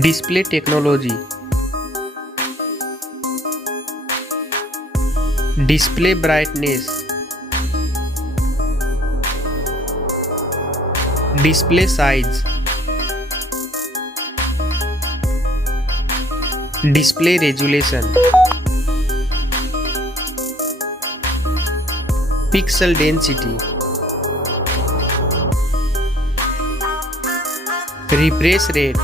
Display technology. Display brightness. Display size. Display resolution. Pixel density. Refresh rate.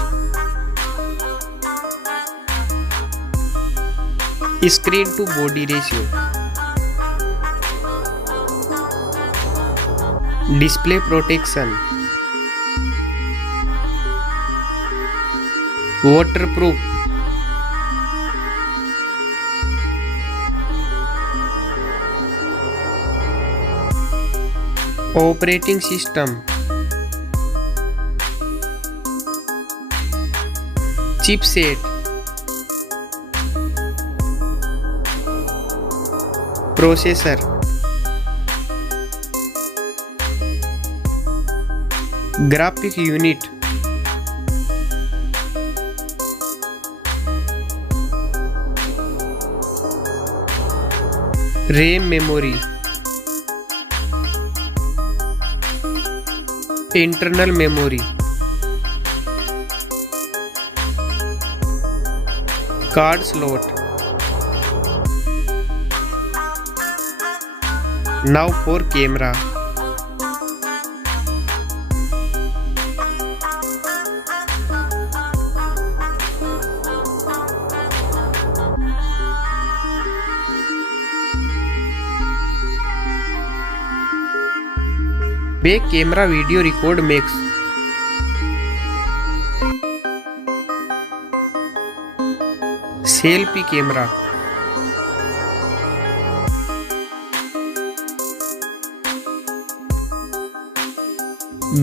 Screen to body ratio. Display protection. Waterproof. Operating system. Chipset. Processor. Graphic unit. RAM memory. Internal memory. Card slot. Now for camera. Back camera video record makes. Selfie camera.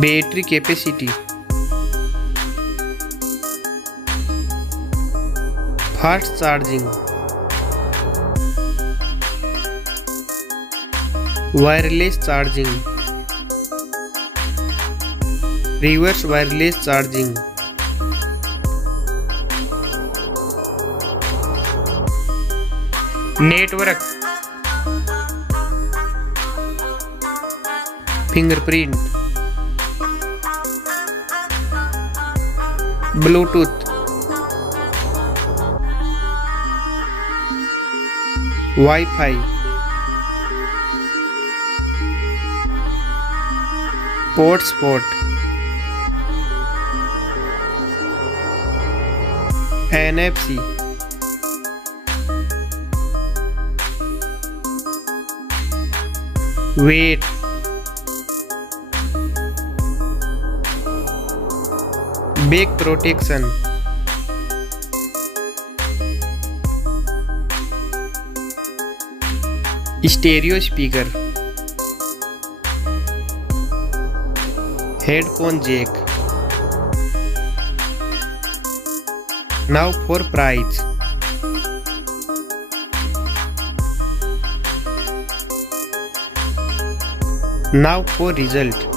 Battery capacity. Fast charging. Wireless charging. Reverse wireless charging. Network. Fingerprint. Bluetooth. Wi-Fi. Hotspot. NFC. Weight. Back protection. Stereo speaker. Headphone jack. Now for price. Now for result.